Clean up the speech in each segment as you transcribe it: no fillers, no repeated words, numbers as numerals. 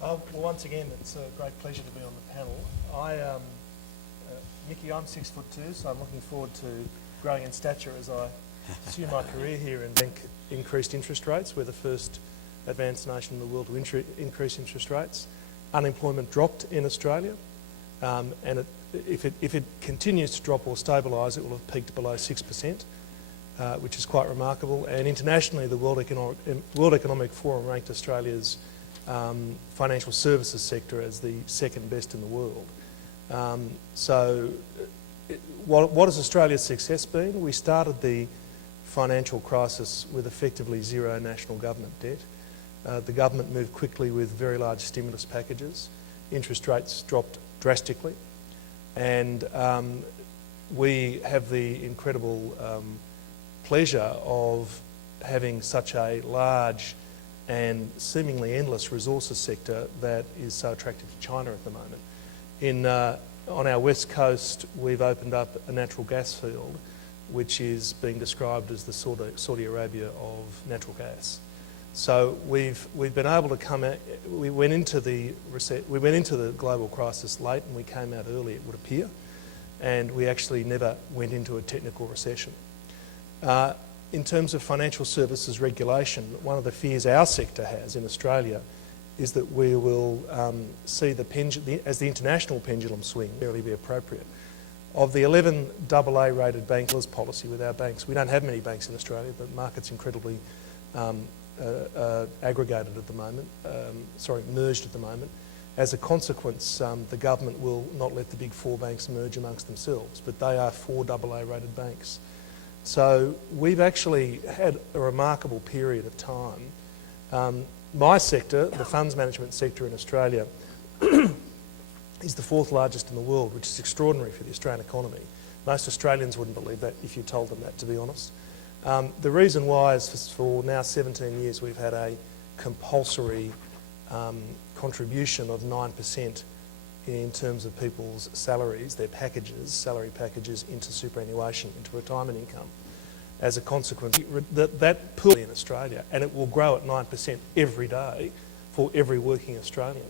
Well, once again, it's a great pleasure to be on the panel. Mickey, I'm 6'2", so I'm looking forward to growing in stature as I pursue my career here and think increased interest rates. We're the first advanced nation in the world to increase interest rates. Unemployment dropped in Australia, and if it continues to drop or stabilise, it will have peaked below 6%, which is quite remarkable. And internationally, the World Economic Forum ranked Australia's financial services sector as the second best in the world. What has Australia's success been? We started the financial crisis with effectively zero national government debt. The government moved quickly with very large stimulus packages. Interest rates dropped drastically. And we have the incredible pleasure of having such a large and seemingly endless resources sector that is so attractive to China at the moment. On our west coast, we've opened up a natural gas field, which is being described as the Saudi Arabia of natural gas. So we've been able to come out. We went into the global crisis late, and we came out early, it would appear, and we actually never went into a technical recession. In terms of financial services regulation, one of the fears our sector has in Australia is that we will see as the international pendulum swing really be appropriate. Of the 11 AA rated banks policy with our banks, we don't have many banks in Australia. The market's incredibly aggregated at the moment, merged at the moment. As a consequence, the government will not let the big four banks merge amongst themselves, but they are 4 AA rated banks. So we've actually had a remarkable period of time. My sector, the funds management sector in Australia, is the 4th largest in the world, which is extraordinary for the Australian economy. Most Australians wouldn't believe that if you told them that, to be honest. The reason why is for now 17 years we've had a compulsory contribution of 9% in terms of people's salaries, their salary packages into superannuation, into retirement income. As a consequence, that pool in Australia, and it will grow at 9% every day for every working Australian.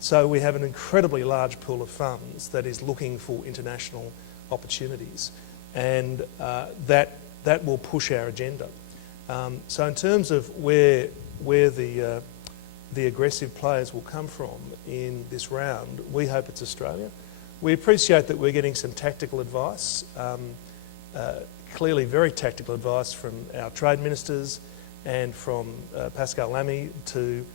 So we have an incredibly large pool of funds that is looking for international opportunities, and that will push our agenda. So in terms of where the aggressive players will come from in this round, we hope it's Australia. We appreciate that we're getting some tactical advice, clearly very tactical advice from our trade ministers and from Pascal Lamy to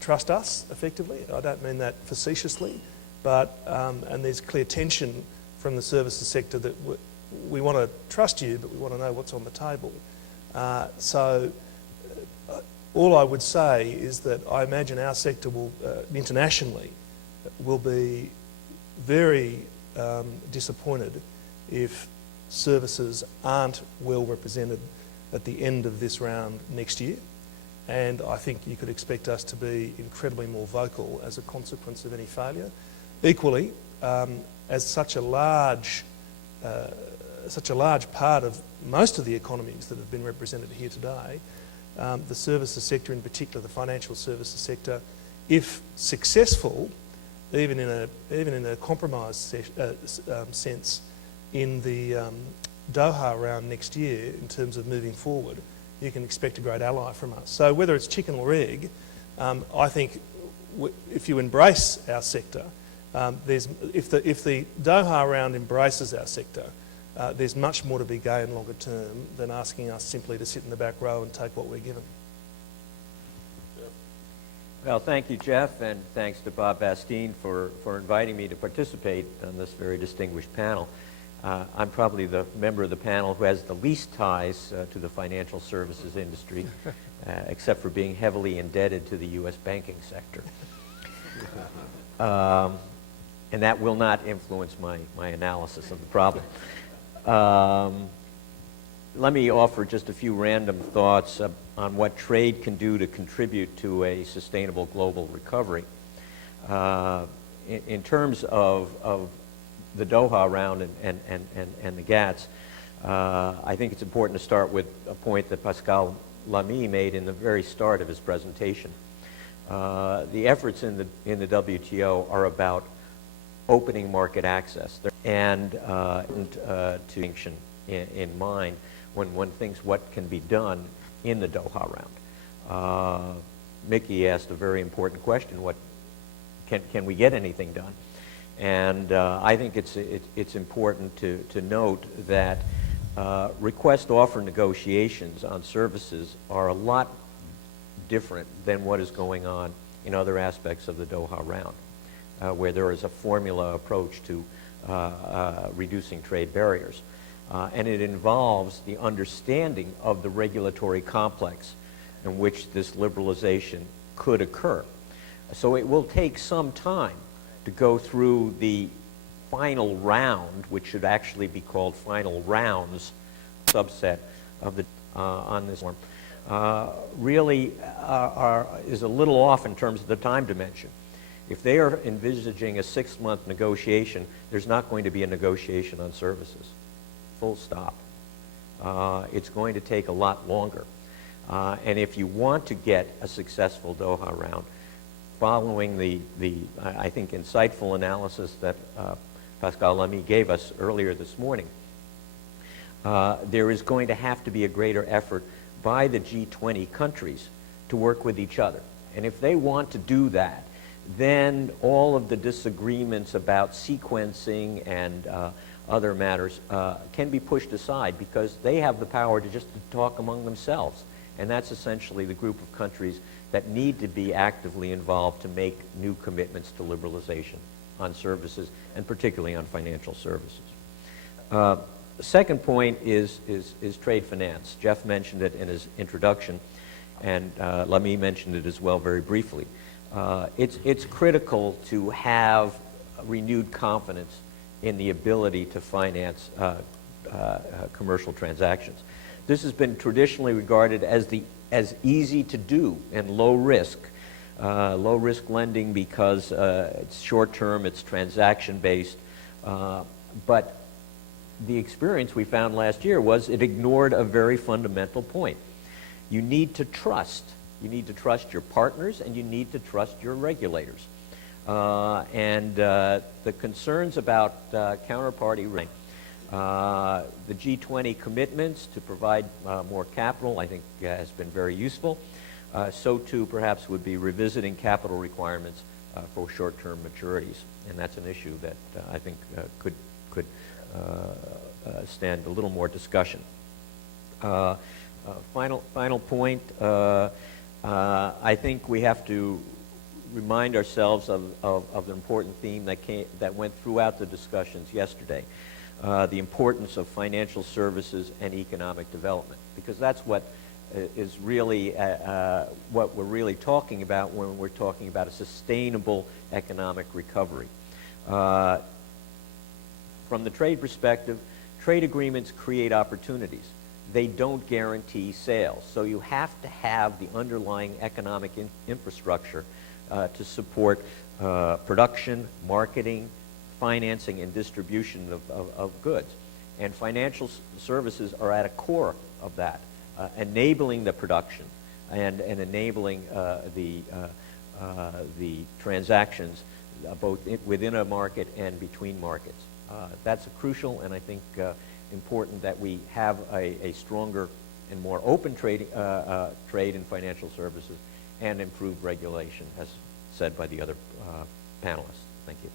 trust us effectively. I don't mean that facetiously, but and there's clear tension from the services sector that we want to trust you, but we want to know what's on the table. All I would say is that I imagine our sector will, internationally, will be very disappointed if services aren't well represented at the end of this round next year. And I think you could expect us to be incredibly more vocal as a consequence of any failure. Equally, as such a large part of most of the economies that have been represented here today, the services sector, in particular the financial services sector, if successful, even in a compromised sense, in the Doha round next year, in terms of moving forward, you can expect a great ally from us. So whether it's chicken or egg, I think if you embrace our sector, if the Doha round embraces our sector, there's much more to be gained longer term than asking us simply to sit in the back row and take what we're given. Well, thank you, Jeff, and thanks to Bob Bastine for inviting me to participate on this very distinguished panel. I'm probably the member of the panel who has the least ties to the financial services industry, except for being heavily indebted to the U.S. banking sector. And that will not influence my analysis of the problem. Let me offer just a few random thoughts on what trade can do to contribute to a sustainable global recovery. In terms of the Doha round and the GATS, I think it's important to start with a point that Pascal Lamy made in the very start of his presentation. The efforts in the WTO are about opening market access and to distinction in mind when one thinks what can be done in the Doha round. Mickey asked a very important question: what can we get anything done? And I think it's important to note that request-offer negotiations on services are a lot different than what is going on in other aspects of the Doha round, where there is a formula approach to reducing trade barriers. And it involves the understanding of the regulatory complex in which this liberalization could occur. So it will take some time to go through the final round, which should actually be called final rounds, subset of the on this form, really is a little off in terms of the time dimension. If they are envisaging a 6-month negotiation, there's not going to be a negotiation on services. Full stop. It's going to take a lot longer. And if you want to get a successful Doha round, following the I think, insightful analysis that Pascal Lamy gave us earlier this morning, there is going to have to be a greater effort by the G20 countries to work with each other. And if they want to do that, then all of the disagreements about sequencing and other matters can be pushed aside, because they have the power to just talk among themselves. And that's essentially the group of countries that need to be actively involved to make new commitments to liberalization on services, and particularly on financial services. The second point is trade finance. Jeff mentioned it in his introduction, and Lamy mentioned it as well very briefly. It's critical to have renewed confidence in the ability to finance commercial transactions. This has been traditionally regarded as easy to do and low risk lending, because it's short term, it's transaction based, but the experience we found last year was it ignored a very fundamental point. You need to trust. You need to trust your partners, and you need to trust your regulators. The concerns about counterparty risk, the G20 commitments to provide more capital, I think has been very useful. So too, perhaps, would be revisiting capital requirements for short-term maturities, and that's an issue that I think could stand a little more discussion. Final point. I think we have to remind ourselves of an important theme that went throughout the discussions yesterday, the importance of financial services and economic development, because that's what is really what we're really talking about when we're talking about a sustainable economic recovery. From the trade perspective, trade agreements create opportunities. They don't guarantee sales. So you have to have the underlying economic infrastructure to support production, marketing, financing, and distribution of goods. And financial services are at a core of that, enabling the production and enabling the transactions both within a market and between markets. That's crucial, and I think important that we have a stronger and more open trade in financial services and improved regulation, as said by the other panelists. Thank you.